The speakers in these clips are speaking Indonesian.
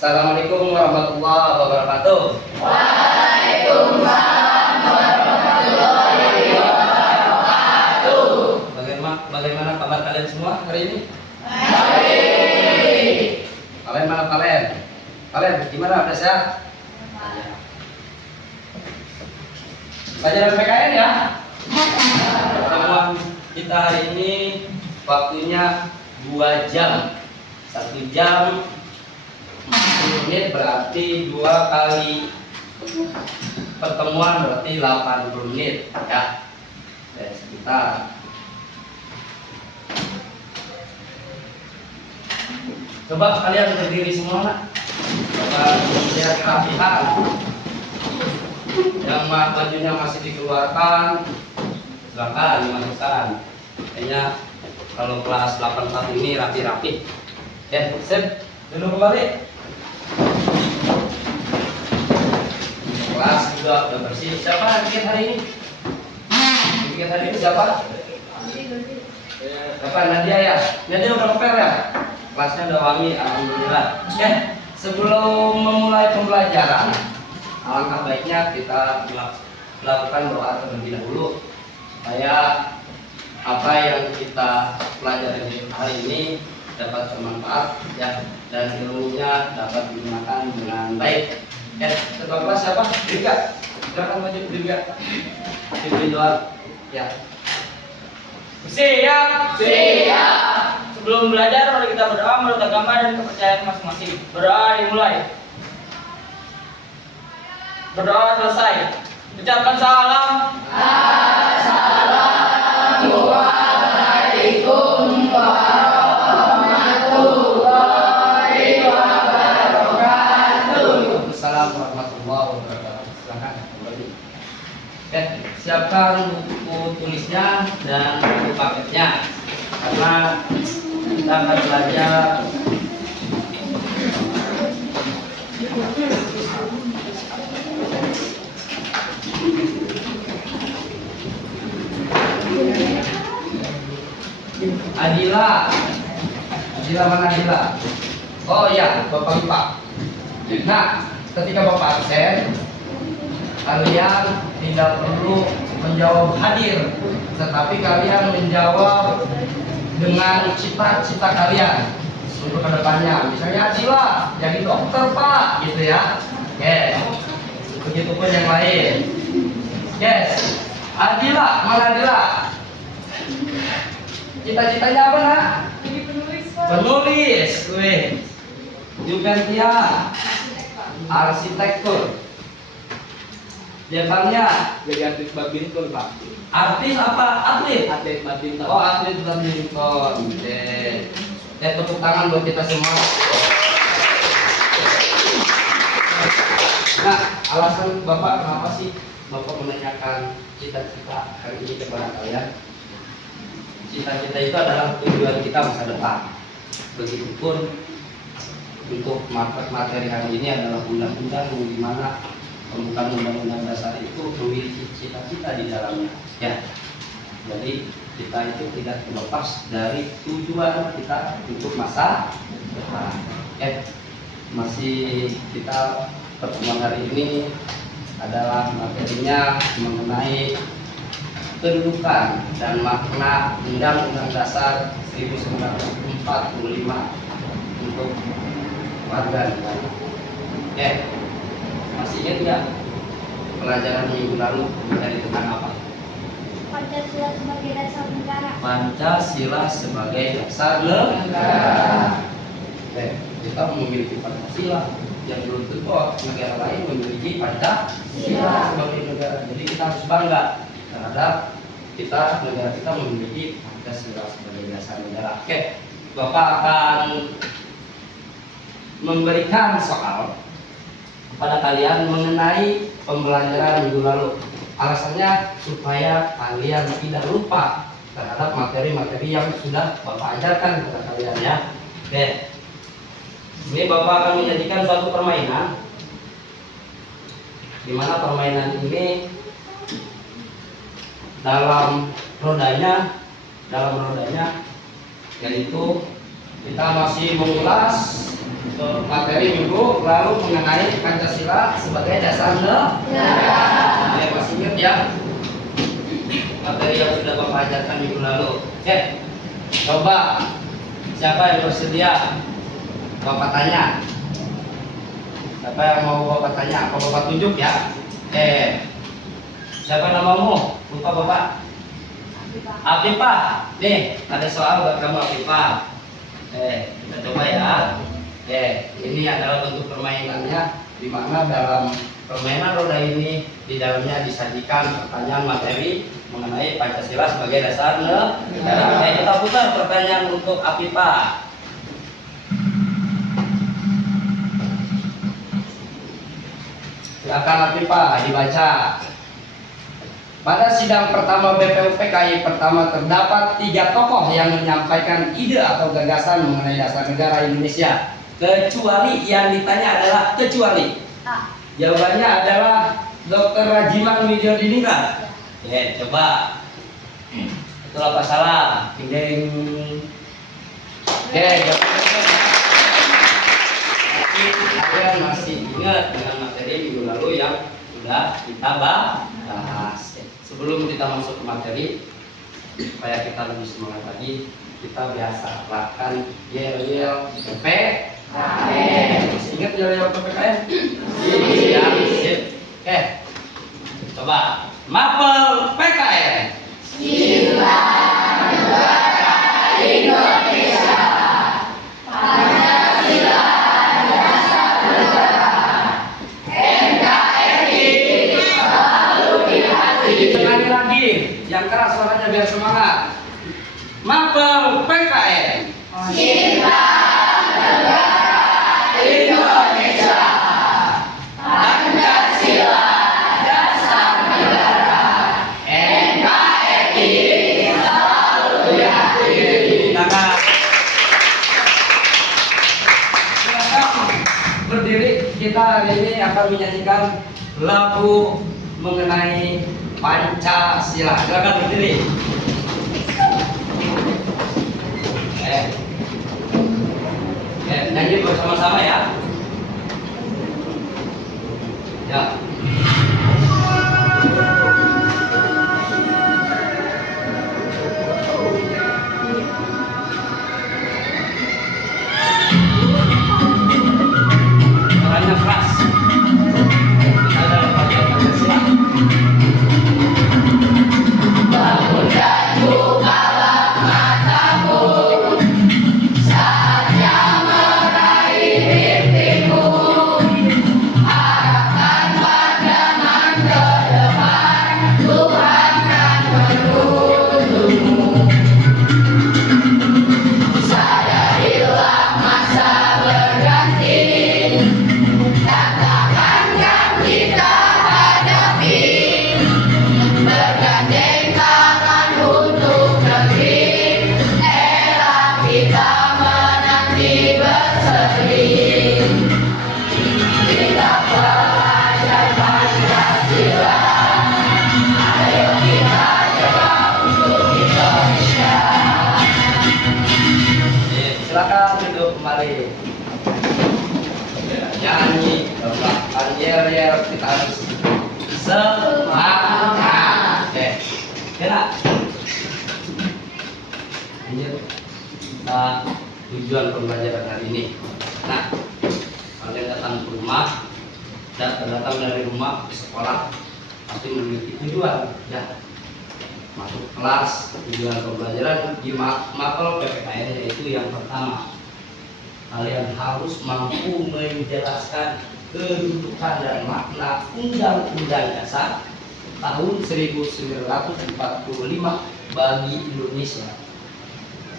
Assalamualaikum warahmatullahi wabarakatuh. Waalaikumsalam warahmatullahi wabarakatuh. Bagaimana kabar kalian semua hari ini? Baik. Kalian mana kalian? Kalian gimana? Udah sehat? Pelajaran PKN ya? Pertemuan kita hari ini waktunya 2 jam. 1 jam 10 menit berarti 2 kali pertemuan berarti 80 menit ya. Dan sebentar. Coba kalian berdiri semua nak. Coba lihat rapihan. Yang bajunya masih dikeluarkan silakan dimasukkan. Kayaknya kalau kelas 84 ini rapi-rapi. Sip, duduk kembali. Kelas juga udah bersih. Siapa yang bikin hari ini? Bikin hari ini siapa? Siapa? Nadia ya? Nadia udah ngepel ya? Kelasnya udah wangi, alhamdulillah. Sebelum memulai pembelajaran, alangkah baiknya kita melakukan doa terlebih dahulu supaya apa yang kita pelajari hari ini dapat bermanfaat ya, dan ilmunya dapat digunakan dengan baik. Ketua kelas siapa? Dirga. Silakan maju Dirga. Pimpin doa. Ya. Siap. Sebelum belajar, mari kita berdoa menurut agama dan kepercayaan masing-masing. Berdoa dimulai. Berdoa selesai. Ucapkan salam. Assalamualaikum warahmatullahi wabarakatuh. Assalamualaikum warahmatullahi wabarakatuh. Silakan kembali. Siapkan buku tulisnya dan buku paketnya karena kita akan belajar Adila mana Adila? Oh iya, Bapak Lupa. Nah, ketika Bapak absen, kalian tidak perlu menjawab hadir, tetapi kalian menjawab dengan cita-cita kalian untuk kedepannya. Misalnya Adila jadi dokter Pak, gitu ya. Begitupun yang lain. Adila, mana Adila? Cita-citanya apa nak? Jadi penulis, Pak. Penulis, juga dia arsitektur. Biasanya jadi artis badminton Pak. artis apa? Atlet. Atlet badminton. Oh, atlet badminton. Tepuk tangan buat kita semua. Nah, alasan Bapak kenapa sih Bapak menanyakan cita-cita hari ini kepada kalian? Cita-cita itu adalah tujuan kita masa depan. Begitupun untuk materi hari ini adalah undang-undang yang dimana pembukaan undang-undang dasar itu memiliki cita-cita di dalamnya. Ya, jadi kita itu tidak terlepas dari tujuan kita untuk masa depan. Masih kita pertemuan hari ini adalah materinya mengenai kedudukan dan makna Undang-Undang Dasar 1945 untuk warga negara. Masih ingat nggak pelajaran minggu lalu dari tentang apa? Pancasila sebagai dasar negara. Pancasila sebagai dasar negara. Kita memiliki Pancasila, yang belum tentu negara lain memiliki Pancasila sebagai negara. Jadi kita harus bangga terhadap negara kita memiliki Pancasila sebagai dasar negara. Bapak akan memberikan soal kepada kalian mengenai pembelajaran minggu lalu. Alasannya supaya kalian tidak lupa terhadap materi-materi yang sudah Bapak ajarkan kepada kalian ya. Ini Bapak akan menjadikan suatu permainan, di mana permainan ini dalam rodanya yaitu kita masih mengulas materi minggu lalu mengenai Pancasila sebagai dasar negara. Masih ingat ya materi yang sudah Bapak ajarkan minggu lalu? Oke, coba siapa yang bersedia Bapak tanya? Siapa yang mau Bapak tanya? Apa Bapak tunjuk ya? Siapa namamu? Lupa Bapak. Afifah. Nih, ada soal buat kamu Afifah. Kita coba ya. Ini adalah bentuk permainannya, di mana dalam permainan roda ini di dalamnya disajikan pertanyaan materi mengenai Pancasila sebagai dasar negara. Kita putar pertanyaan untuk Afifah. Silakan Afifah dibaca. Pada sidang pertama BPUPKI pertama terdapat 3 tokoh yang menyampaikan ide atau gagasan mengenai dasar negara Indonesia. Kecuali yang ditanya adalah kecuali. Jawabannya adalah Dr. Rajiman Widyodiningrat. Coba. Itulah apa salah? Ding. Kalian masih ingat dengan materi minggu lalu yang sudah kita bahas. Sebelum kita masuk ke materi, supaya kita lebih semangat lagi, kita biasa lakukan yel-yel PPKN. Masih ingat yel-yel PPKN? Iya. Oke, coba mapel PKN. Sila negara Indonesia. Pancasila dasar negara. NKRI selalu di hati. Sekali lagi, yang keras suaranya biar semangat. Mapel PKN. Sila negara Indonesia. Pancasila dasar negara. NKRI selalu di hati. Silakan. Silakan berdiri. Kita hari ini akan menyanyikan lagu mengenai Pancasila. Silakan berdiri. Nyanyi bersama-sama ya. Ya. Suaranya keras. Kita dalam bagian Pancasila. Bangun dan bukalah matamu saatnya meraih mimpimu. Arahkan pandangan ke depan, Tuhan kan menuntunmu. Sadarilah masa berganti, tantangan yang kita hadapi. Bergandeng tangan untuk negeri, era kita menanti berseri. Kita belajar Pancasila, ayo kita coba untuk Indonesia. Silakan duduk kembali. Nyanyi, bahkan yel-yel kita harus semangat. Kena. Lanjut. Kita tujuan pembelajaran hari ini. Nah, kalian datang ke rumah, datang dari rumah ke sekolah, pasti memiliki tujuan. Ya, masuk kelas, tujuan pembelajaran di mapel PPKN yaitu yang pertama, kalian harus mampu menjelaskan kedudukan dan makna Undang-Undang Dasar tahun 1945 bagi Indonesia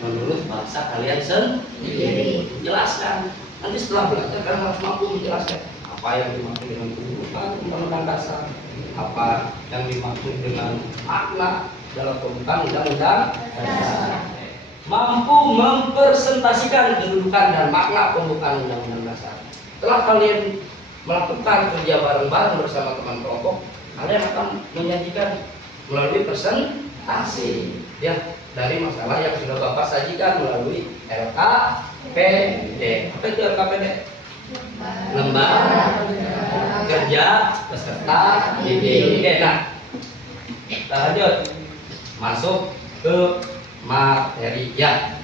menurut bahasa kalian sendiri. Jelaskan. Nanti setelah belajar kalian harus mampu menjelaskan apa yang dimaksud dengan kedudukan Undang-Undang Dasar, apa yang dimaksud dengan makna dalam pembukaan Undang-Undang Dasar. Mampu mempresentasikan kedudukan dan makna pembukaan Undang-Undang Dasar. Setelah kalian melakukan kerja bareng-bareng bersama teman kelompok, kalian akan menyajikan melalui presentasi ya dari masalah yang sudah Bapak sajikan melalui LKPD. Apa itu LKPD? lembar kerja peserta didik. Oke, nah kita lanjut masuk ke materi ya.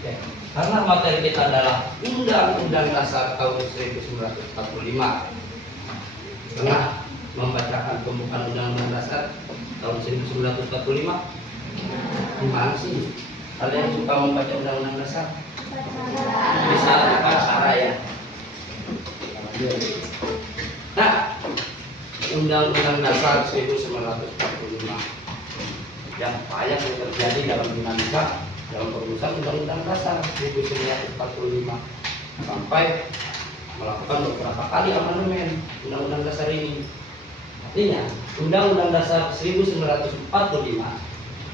Oke. Karena materi kita adalah Undang-Undang Dasar tahun 1945. Pernah membacakan pembukaan Undang-Undang Dasar tahun 1945? Gimana sih? Kalian suka membaca Undang-Undang Dasar? Bisa cara ya. Nah, Undang-Undang Dasar 1945 yang banyak yang terjadi dalam dinamika dalam perusahaan Undang-Undang Dasar 1945 sampai melakukan beberapa kali amandemen Undang-Undang Dasar ini. Artinya, Undang-Undang Dasar 1945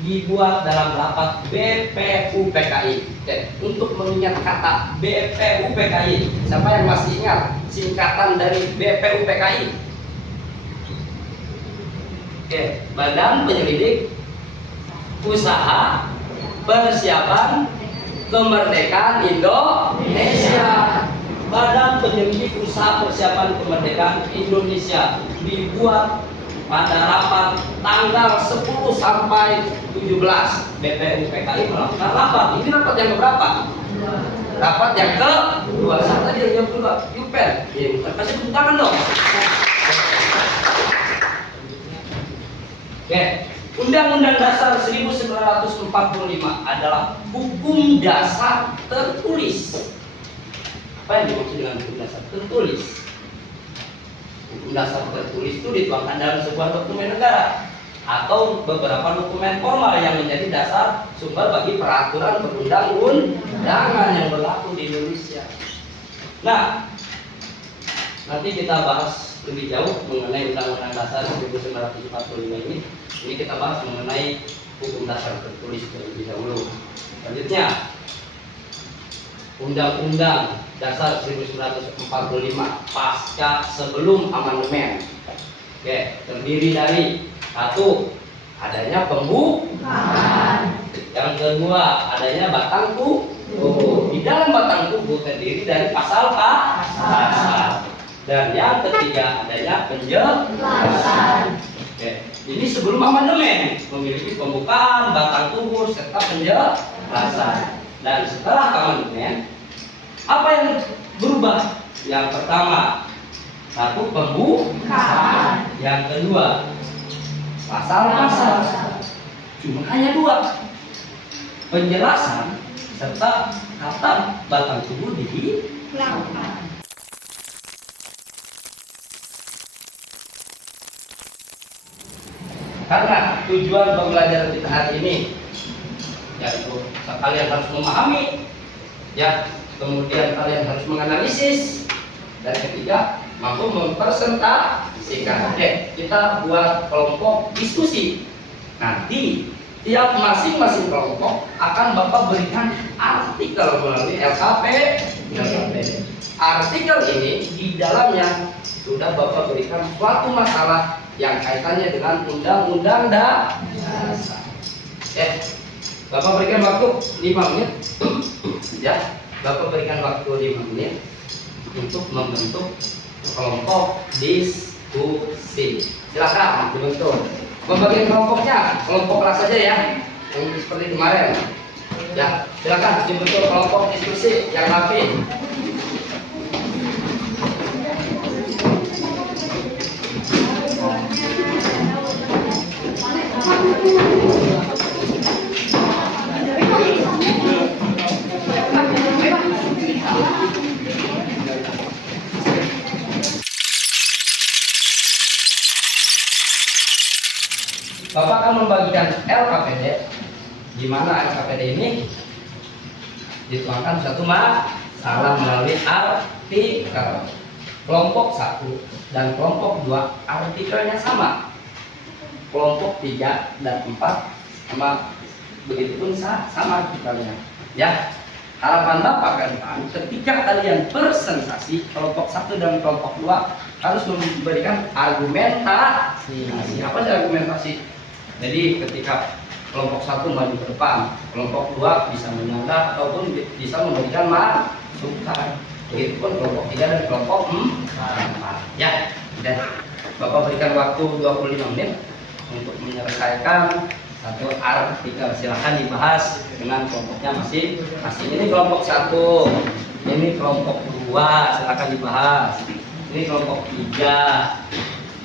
dibuat dalam rapat BPUPKI. Untuk mengingat kata BPUPKI, siapa yang masih ingat singkatan dari BPUPKI? Oke, Badan Penyelidik Usaha Persiapan Kemerdekaan Indonesia. Badan Penyelidik Usaha Persiapan Kemerdekaan Indonesia dibuat pada rapat tanggal 10 sampai 17. BPUPKI melakukan rapat. Ini rapat yang berapa? Rapat yang kedua. Saya tadi yang kedua. Yupen. Kasih tepuk tangan dong. Oke. Undang-Undang Dasar 1945 adalah hukum dasar tertulis. Apa yang dimaksud dengan hukum dasar tertulis? Hukum dasar tertulis itu dituangkan dalam sebuah dokumen negara atau beberapa dokumen formal yang menjadi dasar sumber bagi peraturan perundang-undangan yang berlaku di Indonesia. Nah, nanti kita bahas lebih jauh mengenai Undang-Undang Dasar 1945 ini. Ini kita bahas mengenai hukum dasar tertulis terlebih dahulu. Selanjutnya, Undang-Undang Dasar 1945 pasca sebelum amandemen. Oke, terdiri dari satu, adanya pembukaan. Yang kedua, adanya batang tubuh. Di dalam batang tubuh terdiri dari pasal. Dan yang ketiga, adanya penjelasan. Oke, ini sebelum amandemen memiliki pembukaan, batang tubuh serta penjelasan. Dan setelah amandemen, apa yang berubah? Yang pertama, satu pembukaan. Yang kedua, pasal-pasal. Cuma hanya dua. Penjelasan serta kata batang tubuh dihilangkan. Karena tujuan pembelajaran kita hari ini yaitu kalian harus memahami, ya, kemudian kalian harus menganalisis, dan ketiga mampu mempresentasikan. Oke, kita buat kelompok diskusi. Nanti tiap masing-masing kelompok akan Bapak berikan artikel melalui LKPD. Artikel ini di dalamnya sudah Bapak berikan suatu masalah yang kaitannya dengan Undang-Undang Dasar. Bapak berikan waktu 5 menit. Ya, Bapak berikan waktu 5 menit untuk membentuk kelompok diskusi. Silakan dibentuk. Pembagian kelompoknya, kelompok kelas saja ya, yang seperti kemarin. Ya, silakan dibentuk kelompok diskusi yang rapi. Bapak akan membagikan LKPD, di mana LKPD ini dituangkan satu masalah melalui artikel. Kelompok 1 dan kelompok 2 artikelnya sama. Kelompok 3 dan 4 sama, begitupun sama artikelnya. Ya, harapan Bapak ke depan ketika kalian presentasi kelompok 1 dan kelompok 2 harus memberikan argumentasi. Apa sih argumentasi? Jadi ketika kelompok 1 maju ke depan, kelompok 2 bisa menyangga ataupun bisa memberikan masukan. Begitupun kelompok 3 dan kelompok 4. Ya, dan Bapak berikan waktu 25 menit untuk menyelesaikan satu artikel. Silahkan dibahas dengan kelompoknya masing-masing. Ini kelompok 1, ini kelompok 2, silahkan dibahas. Ini kelompok 3,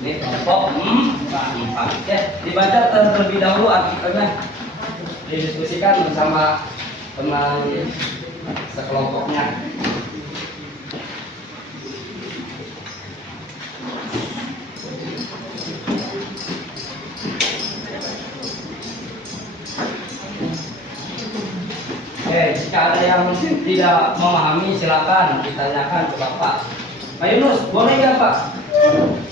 ini kelompok 4. Ya, dibaca terlebih dahulu artikelnya, didiskusikan bersama teman sekelompoknya. Jika ada yang tidak memahami silakan ditanyakan ke Bapak. Pak Yunus, boleh nggak Pak?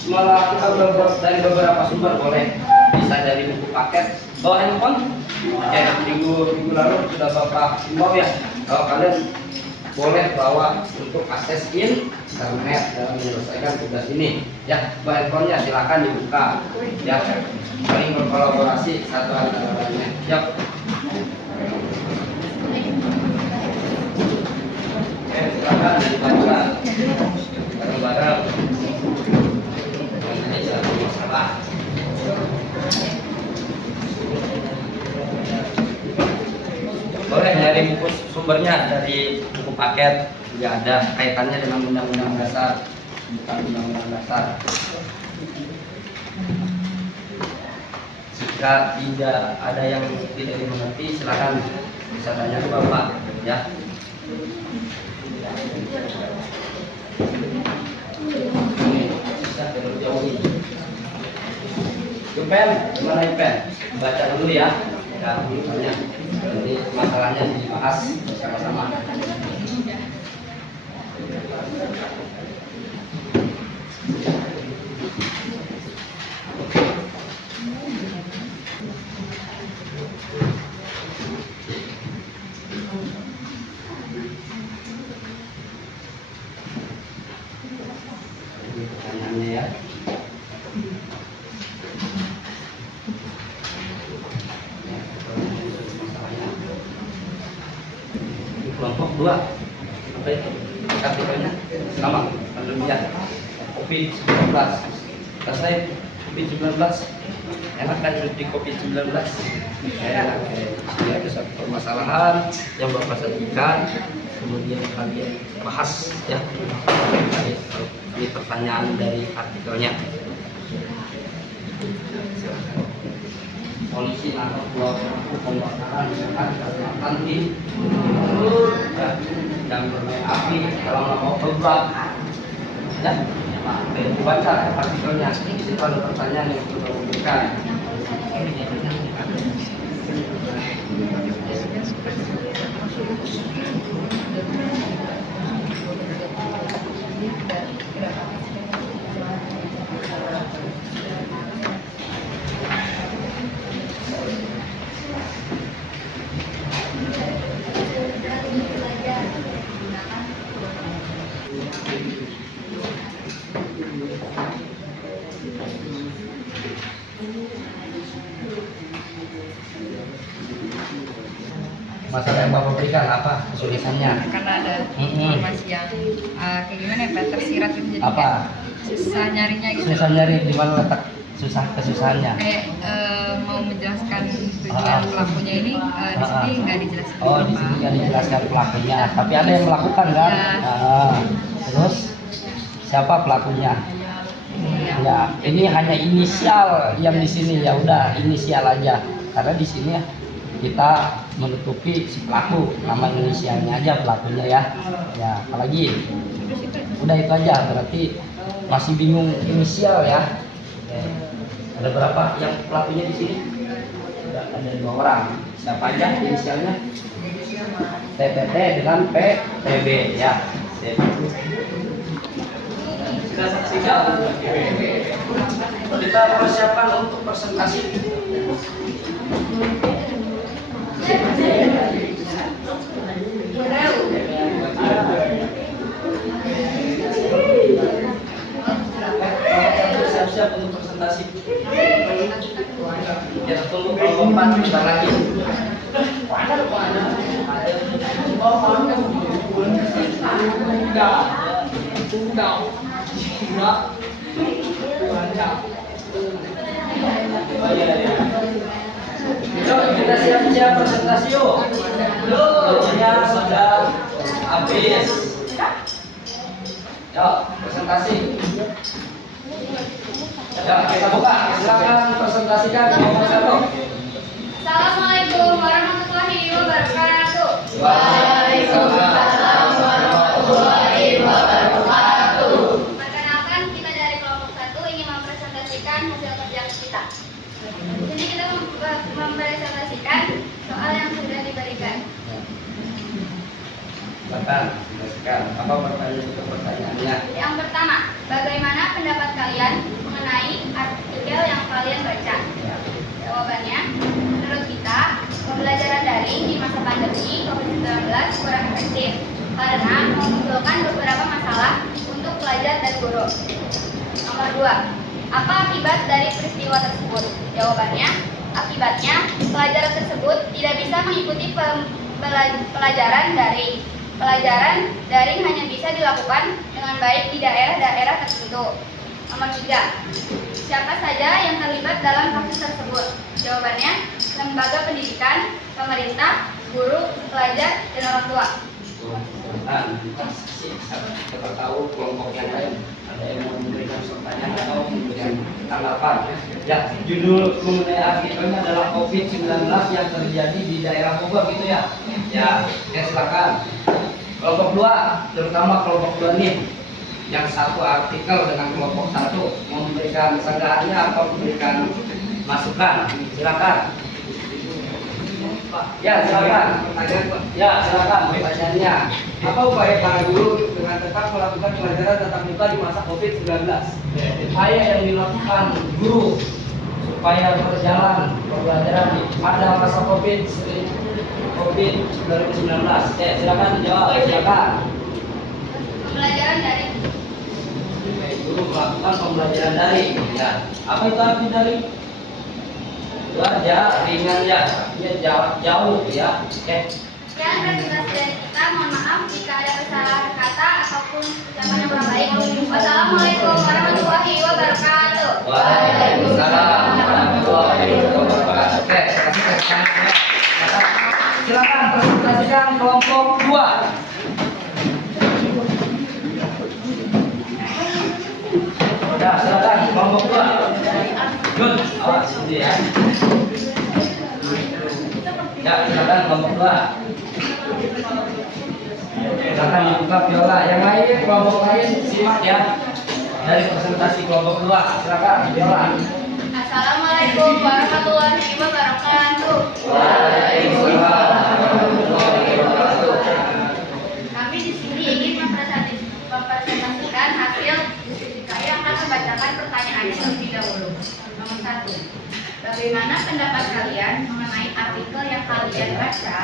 Melakukan dari beberapa sumber boleh. Bisa dari buku paket, bawa handphone. Oke, minggu lalu sudah Bapak himbau ya. Kalau kalian boleh bawa untuk akses internet dalam menyelesaikan tugas ini. Ya, bawa handphonenya silakan dibuka. Ya, saling berkolaborasi satu antara lainnya. Ya. Silakan dibaca bareng-bareng. Ini satu masalah. Boleh nyari buku sumbernya dari buku paket, juga ada kaitannya dengan undang-undang dasar, bukan undang-undang dasar. Jika tidak ada yang tidak dimengerti, silakan bisa tanya ke Bapak, ya. Pen, gimana pen? Baca dulu ya. Ya, ini masalahnya dibahas bersama-sama. Ini pertanyaannya ya. Kelompok 2 apa itu artikelnya? Sama penelitian COVID-19. Selesai COVID-19, enak kan di COVID-19? Enak. Ini ada satu permasalahan yang Bapak sajikan, kemudian kalian bahas ya. Ini pertanyaan dari artikelnya. Polisi atau pembakaran kesehatan di dan bermain api dalam lama obat ya. Baca artikelnya, itu ada pertanyaan yang sudah memberikan. Masalah yang Bapak berikan apa kesulitannya? Karena ada informasi yang kayak gimana ya Pak, tersirat itu jadi Apa? kayak susah nyarinya gitu. Susah nyari di mana letak kesusahannya? Kayak mau menjelaskan tujuan pelakunya ini di sini nggak dijelaskan. Oh, di sini nggak dijelaskan pelakunya, tapi ada yang melakukan kan? Ya. Terus siapa pelakunya? Ya. Ya, ini hanya inisial yang di sini, ya udah inisial aja. Karena di sini kita menutupi si pelaku, nama inisialnya aja pelakunya ya. Ya, apalagi udah itu aja, berarti masih bingung inisial ya. Ada berapa yang pelakunya di sini? Ada 2 orang. Siapa aja inisialnya? TPT dengan PTB ya. Kita saksikan. Kita persiapkan untuk presentasi. Siap-siap untuk presentasi. Kita tunggu kelompok 4 bentar lagi. Ada. Udah. Banyak. Oh iya iya. Yuk, kita siap-siap presentasi yuk. Waktunya sudah habis. Yuk, presentasi. Yuk, kita buka. Silakan presentasikan nomor 1. Assalamualaikum warahmatullahi wabarakatuh. Waalaikumsalam warahmatullahi wabarakatuh. Perkenalkan, kita dari kelompok 1 ingin mempresentasikan hasil kerja kita. Jadi kita mempresentasikan soal yang sudah diberikan. Silakan, jelaskan. Apa pertanyaannya? Yang pertama, bagaimana pendapat kalian mengenai artikel yang kalian baca? Jawabannya, menurut kita, pembelajaran daring di masa pandemi COVID-19 kurang efektif karena memunculkan beberapa masalah untuk pelajar dan guru. Nomor 2, apa akibat dari peristiwa tersebut? Jawabannya, akibatnya pelajaran tersebut tidak bisa mengikuti pelajaran daring. Pelajaran daring hanya bisa dilakukan dengan baik di daerah-daerah tertentu. Nomor 3, siapa saja yang terlibat dalam kasus tersebut? Jawabannya, lembaga pendidikan, pemerintah, guru, pelajar, dan orang tua. Kita tahu kelompok yang lain ada yang mau memberikan pertanyaan atau memberikan tanggapan. Ya, judul mengenai artikelnya adalah COVID-19 yang terjadi di daerah Bogor gitu ya. Ya, silakan. Kelompok 2, terutama kelompok 2 nih, yang satu artikel dengan kelompok 1 memberikan sanggahannya atau memberikan masukan. Silakan. Ya, silakan. Ya, silakan pertanyaannya. Apa upaya para guru dengan tetap melakukan pelajaran tatap muka di masa COVID-19? Upaya yang dilakukan guru supaya berjalan pembelajaran pada masa COVID 2019. Silakan dijawab. Silakan. Pembelajaran daring. Guru melakukan pembelajaran daring. Ya. Apa itu arti daring? Itu aja ringan ya, dia jauh ya. Sekian presentasi dari kita. Mohon maaf jika ada kesalahan kata ataupun ucapan yang kurang baik. Wassalamualaikum warahmatullahi wabarakatuh. Waalaikumsalam warahmatullahi wabarakatuh. Oke, kasih tangannya. Silakan presentasikan kelompok 2. Ya, silakan kelompok 2. Good. Awas sini ya. Ya, silakan kelompok 2. Silakan dibuka viola. Yang lain, kelompok lain simak ya. Dari presentasi kelompok 2. Silakan viola. Assalamualaikum warahmatullahi wabarakatuh. Waalaikumsalam warahmatullahi wabarakatuh. Kami di sini ingin mempresentasikan hasil diskusi. Saya akan membacakan pertanyaannya terlebih dahulu. Nomor 1, bagaimana pendapat kalian mengenai artikel yang kalian baca?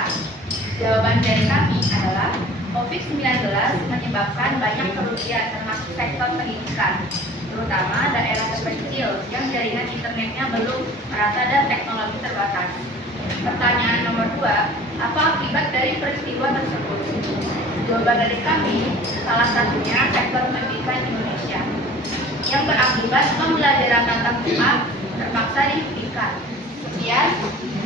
Jawaban dari kami adalah COVID-19 menyebabkan banyak kerugian termasuk sektor pendidikan, terutama daerah terpencil yang jaringan internetnya belum merata dan teknologi terbatas. Pertanyaan nomor 2, apa akibat dari peristiwa tersebut? Jawaban dari kami, salah satunya sektor pendidikan Indonesia yang berakibat pembelajaran tatap muka terpaksa dihentikan. Sekian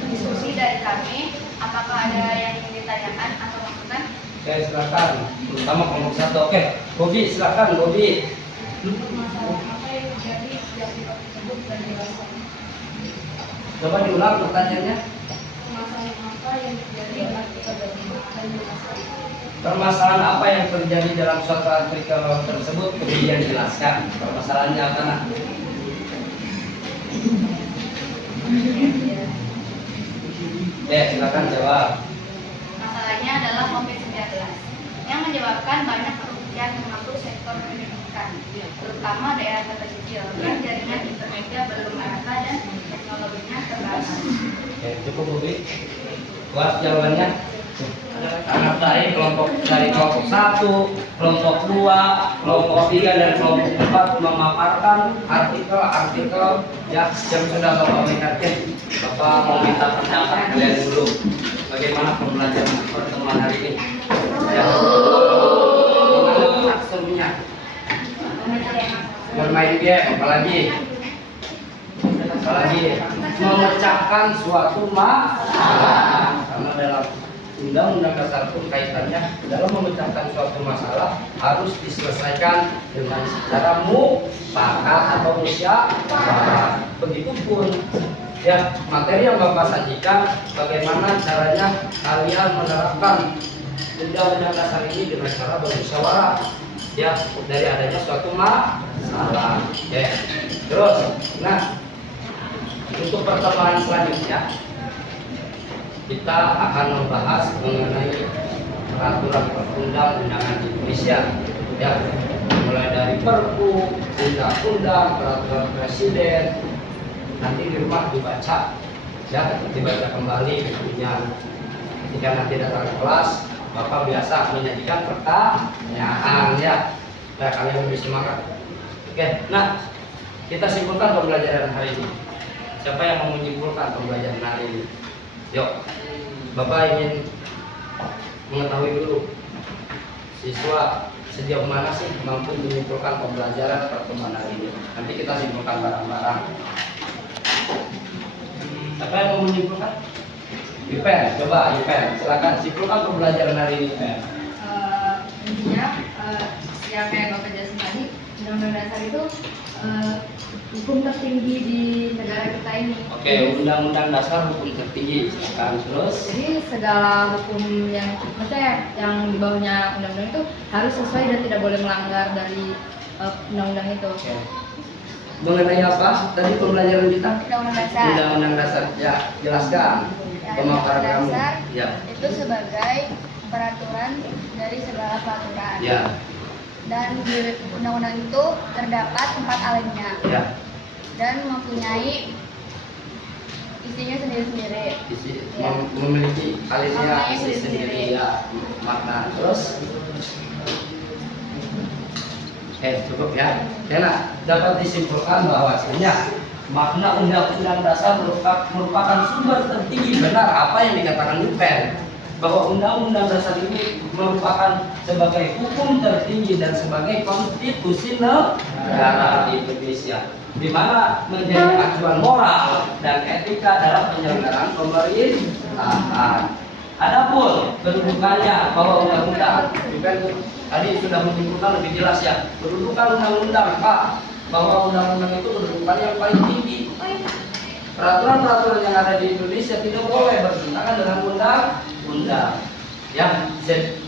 diskusi dari kami. Apakah ada yang ingin ditanyakan atau masukan? Oke, silakan. Terutama kelompok 1. Oke, Bobi, silakan Bobi. Coba diulang pertanyaannya. Permasalahan apa yang terjadi dalam suatu artikel tersebut kemudian dijelaskan. Permasalahannya apa nak? Silakan jawab. Masalahnya adalah COVID-19 yang menyebabkan banyak kerugian termasuk sektor pendidikan, terutama daerah terpencil yang jaringan internetnya belum merata dan teknologinya terbatas. Oke, cukup Bobi. Puas jawabannya? Sangat baik. Dari kelompok 1, kelompok 2, kelompok 3 dan kelompok 4 memaparkan artikel yang sudah Bapak berikan. Bapak mau minta pendapat kalian dulu. Bagaimana pembelajaran pertemuan hari ini? Ya. serunya? Bermain game, apalagi memecahkan suatu masalah. Karena dalam Undang-Undang Dasar pun kaitannya dalam memecahkan suatu masalah harus diselesaikan dengan secara mufakat atau musyawarah. Begitupun ya materi yang Bapak sajikan, bagaimana caranya kalian menerapkan Undang-Undang Dasar ini dengan cara bermusyawarah ya dari adanya suatu masalah. Ya. Terus, nah untuk pertemuan selanjutnya kita akan membahas mengenai peraturan perundang-undangan Indonesia ya, mulai dari Perpu, undang-undang, peraturan presiden. Nanti di rumah dibaca ya, dibaca kembali bukunya. Jika nanti datang ke kelas, Bapak biasa menyajikan pertanyaan ya. Nah, kalian lebih semangat. Oke, nah kita simpulkan pembelajaran hari ini. Siapa yang mau menyimpulkan pembelajaran hari ini? Yuk, Bapak ingin mengetahui dulu siswa sejauh mana sih mampu menyimpulkan pembelajaran pertemuan hari ini. Nanti kita simpulkan bareng-bareng. Siapa yang mau menyimpulkan? Ipen, coba Ipen, silakan simpulkan pembelajaran hari ini. Intinya yang kayak Bapak jelasin tadi, Undang-Undang Dasar itu hukum tertinggi di negara kita ini. Oke, Undang-Undang Dasar hukum tertinggi. Silakan terus. Jadi segala hukum yang maksudnya yang di bawahnya undang-undang itu harus sesuai dan tidak boleh melanggar dari undang-undang itu. Oke. Mengenai apa tadi pembelajaran kita? Undang-Undang Dasar. Undang-Undang Dasar. Ya, jelaskan. Ya, Pemaparan Undang-Undang kamu. Dasar Ya. itu sebagai peraturan dari segala peraturan. Ya. Dan di undang-undang itu terdapat 4 alinea Ya. dan mempunyai isinya sendiri-sendiri. Ya. Memiliki alinea Maknanya isi sendiri sendiri. ya, makna. Terus cukup ya. Karena dapat disimpulkan bahwasanya makna Undang-Undang Dasar merupakan sumber tertinggi, benar apa yang dikatakan Lupen, bahwa Undang-Undang Dasar ini merupakan sebagai hukum tertinggi dan sebagai konstitusi negara di Indonesia, di mana menjadi acuan moral dan etika dalam penyelenggaraan pemerintahan. Adapun kedudukannya bahwa undang-undang tadi sudah menyimpulkan lebih jelas ya, kedudukan undang-undang Pak, bahwa undang-undang itu kedudukan yang paling tinggi. Peraturan-peraturan yang ada di Indonesia tidak boleh bertentangan dengan undang-undang. Ya,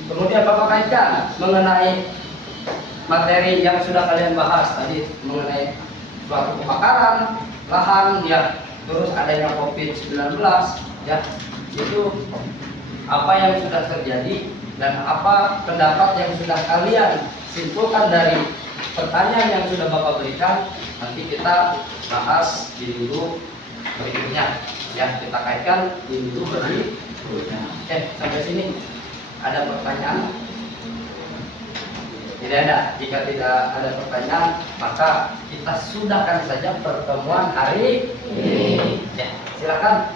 kemudian Bapak kaitkan mengenai materi yang sudah kalian bahas tadi mengenai suatu kebakaran lahan ya, terus adanya COVID-19 ya, itu apa yang sudah terjadi dan apa pendapat yang sudah kalian simpulkan dari pertanyaan yang sudah Bapak berikan. Nanti kita bahas di minggu berikutnya ya, kita kaitkan di minggu berikutnya. Sampai sini ada pertanyaan? Tidak ada. Jika tidak ada pertanyaan, maka kita sudahkan saja pertemuan hari ini. Ya, silakan.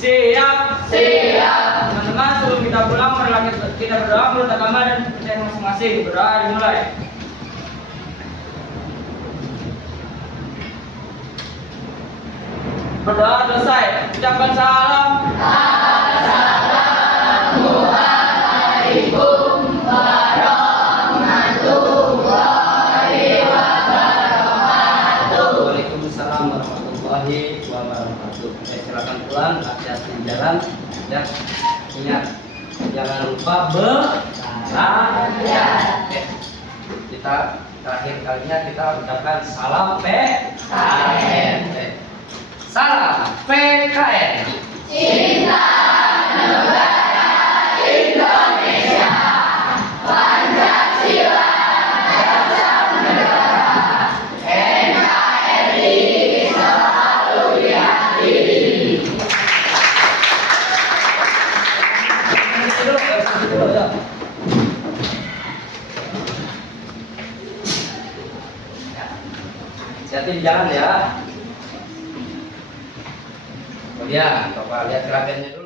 Siap. Teman-teman, sebelum kita pulang, mari kita berdoa menurut agama dan kepercayaan masing-masing. Berdoa dimulai. Berdoa selesai. Ucapkan salam. Waalaikumsalam warahmatullahi wabarakatuh. Silakan pulang, hati-hati di jalan ya. Ingat, jangan lupa bersahaja. Kita terakhir kalinya kita ucapkan salam PKN. Salam PKN. Cinta negara Indonesia, Pancasila dasar negara, NKRI selalu di hati. Hati-hati di jalan ya. Kemudian coba lihat grafiannya dulu.